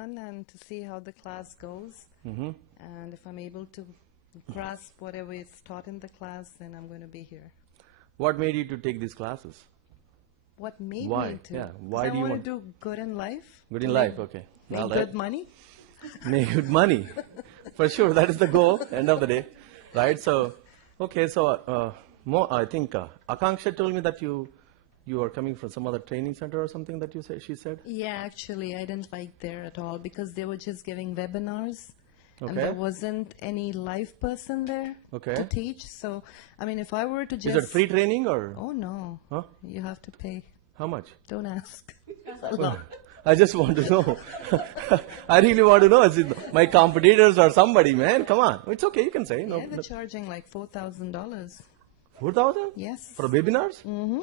and to see how the class goes. Mm-hmm. And if I'm able to grasp whatever is taught in the class, then I'm going to be here. What made you to take these classes? What made Why? me to? Yeah. 'Cause Why I do you want want- to do good in life. Good in to life, make- okay. Make All good right. money. Make good money. For sure, that is the goal, end of the day. Right? So, okay, so I think Akanksha told me that you are coming from some other training center or something that she said? Yeah, actually, I didn't like there at all because they were just giving webinars. And Okay. there wasn't any live person there Okay. to teach. So, I mean, if I were to Is just... it free training or? Oh, no. Huh? You have to pay. How much? Don't ask. A lot. I just want to know. I really want to know. Is it my competitors or somebody, man? Come on. It's okay, you can say. No, Yeah, they're charging like $4,000. 4,000? Yes. For webinars? Mm-hmm.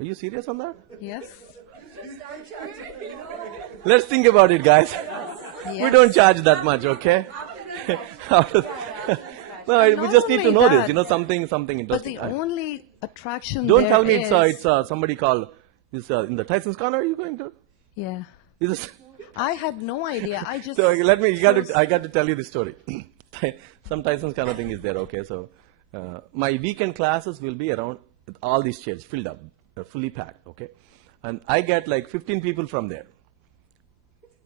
Are you serious on that? Yes. Let's think about it, guys. We Yes. don't charge that much, okay? No, we not just need to only know that, this, something But interesting. the only attraction Don't there tell me is- it's somebody called, in the Tyson's Corner, are you going to? Yeah. Is this, I had no idea. I just... so I got to tell you the story. Some Tyson's Corner thing is there, okay? So, my weekend classes will be around with all these chairs filled up, fully packed, okay? And I get like 15 people from there.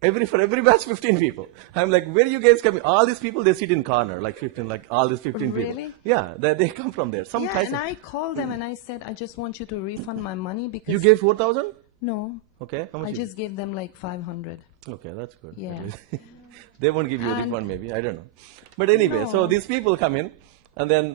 For every batch, 15 people. I'm like, where are you guys coming? All these people, they sit in corner, like 15, like all these 15 people. Really? Yeah, they come from there. Some Yeah, Tyson. and I called them and I said, I just want you to refund my money because... You gave 4,000? No. Okay, how much? I you just gave them like 500. give? Okay, that's good. Yeah. At least. They won't give you a And- refund, maybe. I don't know. But anyway, so No. these people come in, and then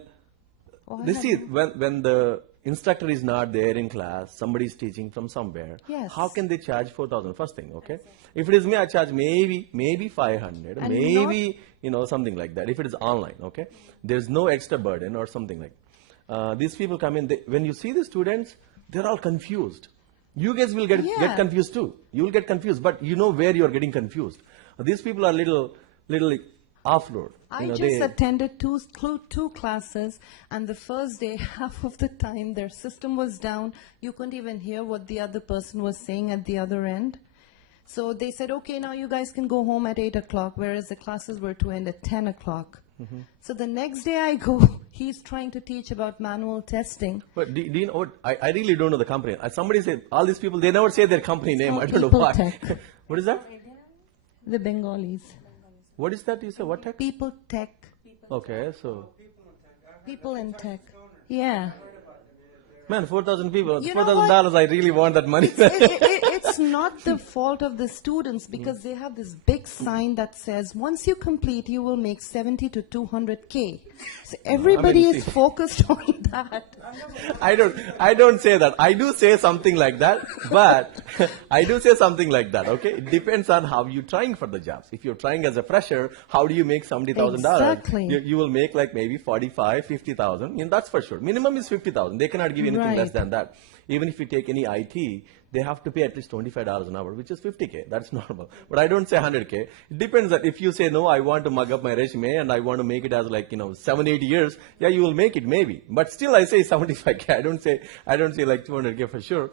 Oh, I this had- is when the instructor is not there in class, somebody is teaching from somewhere. Yes. How can they charge 4,000? First thing, okay. If it is me, I charge maybe 500, And maybe something like that. If it is online, okay. There's no extra burden or something like. These people come in. When you see the students, they're all confused. You guys will get Yeah. confused too. You will get confused, but you know where you are getting confused. These people are little off-road. I just attended two classes, and the first day, half of the time, their system was down. You couldn't even hear what the other person was saying at the other end. So they said, okay, now you guys can go home at 8 o'clock, whereas the classes were to end at 10 o'clock. So the next day I go, he's trying to teach about manual testing. But do you know what? I really don't know the company. Somebody said, all these people, they never say their company name. called I don't know People why. Tech. What is that? The Bengalis. What is that you say? What tech? People Tech. Okay, so. People in tech. Yeah. Man, 4,000 people, You know $4,000, I really want that money. It's not the fault of the students because they have this big sign that says once you complete, you will make 70 to 200K. So everybody is see. focused on that. I don't say that. I do say something like that, but I do say something like that, okay? It depends on how you're trying for the jobs. If you're trying as a fresher, how do you make $70,000? Exactly. You will make like maybe 45, 50,000, and that's for sure. Minimum is 50,000. They cannot give you anything Right. less than that. Even if you take any IT, they have to pay at least $25 an hour, which is 50K. That's normal. But I don't say 100K. It depends that if you say, no, I want to mug up my resume and I want to make it as like, 7, 8 years, yeah, you will make it maybe. But still I say 75K. I don't say like 200K for sure.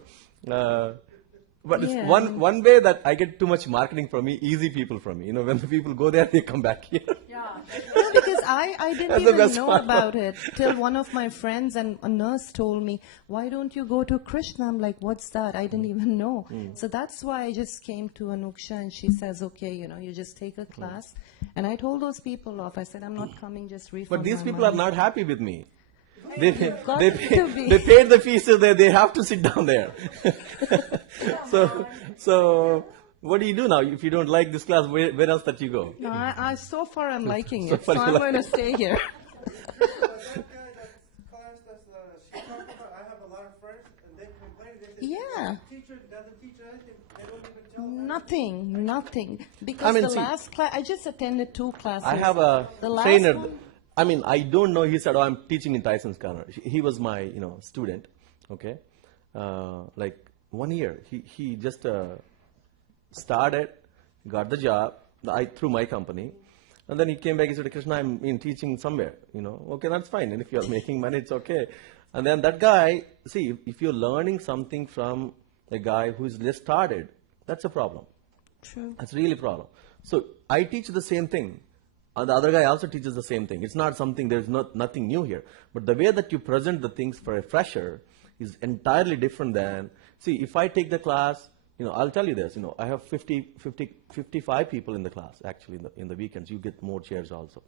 But it's Yeah. one way that I get too much marketing from me, easy people from me. When the people go there, they come back here. No, because I didn't That's the even best know part. about it till one of my friends and a nurse told me, why don't you go to Krishna? I'm like, what's that? I didn't even know. So that's why I just came to Anuksha and she says, okay, you just take a class. And I told those people off. I said, I'm not coming, just refund But these my people are money." not happy with me. They got they, to be. they paid the fees, so they have to sit down there. so what do you do now if you don't like this class? Where else that you go? No, I so far I'm liking So it, so far you I'm like going to stay here. Class that's she talked about, I have a lot of friends and they complain. They say, Yeah. teacher doesn't teach anything. They don't even tell them. Nothing. Because the see- last class, I just attended 2 classes. I have a The last trainer. one- I don't know. He said, "Oh, I'm teaching in Tyson's Corner." He was my, student. Okay, like 1 year. He just started, got the job. Through my company, and then he came back. He said, "Krishna, I'm teaching somewhere. Okay, that's fine. And if you're making money, it's okay." And then that guy, see, if you're learning something from a guy who's just started, that's a problem. True. That's really a problem. So I teach the same thing, and the other guy also teaches the same thing. It's not something, there's nothing new here. But the way that you present the things for a fresher is entirely different than, see, if I take the class, I'll tell you this, I have 55 people in the class, actually, in the weekends. You get more chairs also.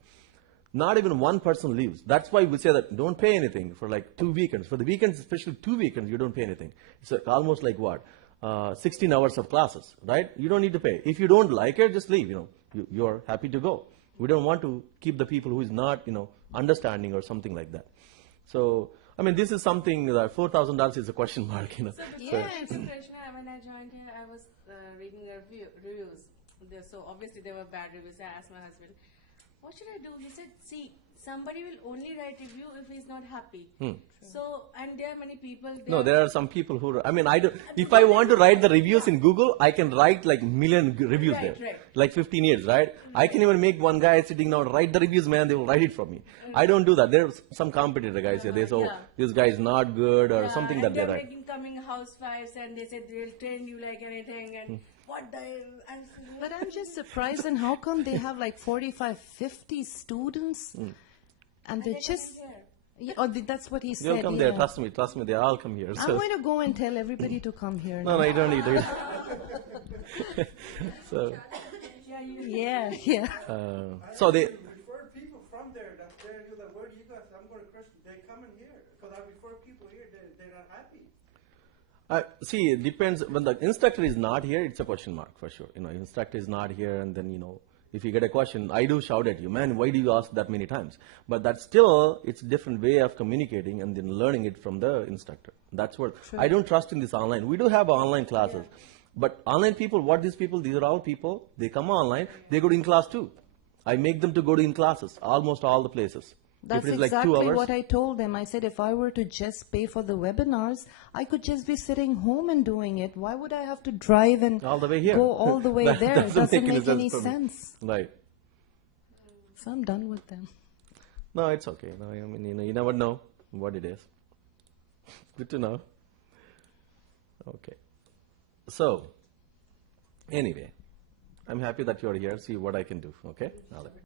Not even one person leaves. That's why we say that don't pay anything for like 2 weekends. For the weekends, especially 2 weekends, you don't pay anything. It's like almost like what? 16 hours of classes, right? You don't need to pay. If you don't like it, just leave, you're happy to go. We don't want to keep the people who is not, understanding or something like that. So, I mean, this is something that $4,000 is a question mark, So, Krishna, when I joined here, I was reading the reviews. So obviously there were bad reviews. I asked my husband, what should I do? He said, see, somebody will only write review if he's not happy. So, and there are many people. No, there are some people who, if I want to write the reviews in Google, I can write like million reviews Right, there. right. Like 15 years, right? I can even make one guy sitting down, write the reviews, man, they will write it for me. I don't do that. There's some competitor guys here. They say, oh, this guy is not good or something that they they're write. making coming housewives and they said they'll train you like anything and what the hell? But I'm just surprised, and how come they have like 45, 50 students, and they're just. Yeah, that's what he said. They'll come there, trust me, they all come here. I'm So, going to go and tell everybody to come here. no, you don't need to. So, Yeah. so they, refer people from there. That's there. You're like, where do you guys? I'm going to Christian. They come in here because I refer people here. They're not happy. see, it depends. When the instructor is not here, it's a question mark for sure. Instructor is not here, and then, if you get a question, I do shout at you, man, why do you ask that many times? But that's still, it's a different way of communicating and then learning it from the instructor. That's what, I don't trust in this online. We do have online classes. But online people, these are all people, they come online, they go to in class too. I make them to go to in classes, almost all the places. That's if it is like 2 exactly hours, what I told them. I said if I were to just pay for the webinars, I could just be sitting home and doing it. Why would I have to drive and all the way here. go all the way That there? It doesn't make any for me. sense. Right. So I'm done with them. No, it's okay. No, you never know what it is. Good to know. Okay. So, anyway, I'm happy that you're here. See what I can do. Okay? All right.